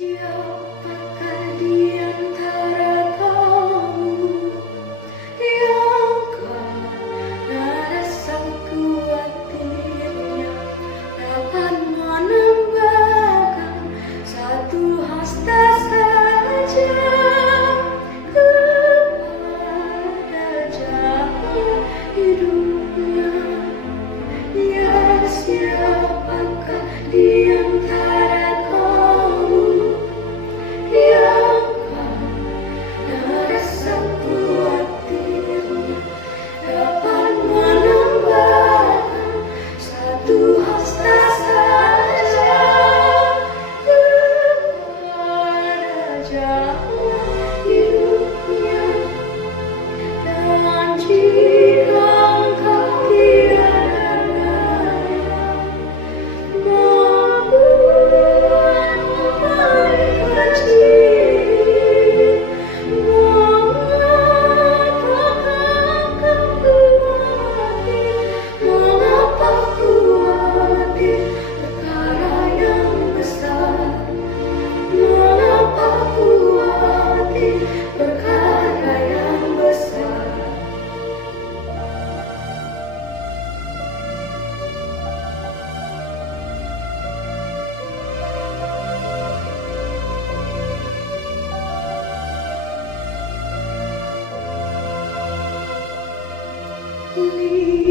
Siapakah di antara kamu yang karena rasa khawatirnya dapat menambahkan satu hasta saja kepada jalan hidupnya? Ya, siapakah di antara kamu yang karena rasa khawatirnya dapat menambahkan satu hasta saja kepada jalan hidupnya? Dan jika engkau tiada daya membuatmu paling kecil, mengapakah kau khawatir? Mengapa khawatir perkara yang besar? Mengapa khawatir perkara yang besar? Lihat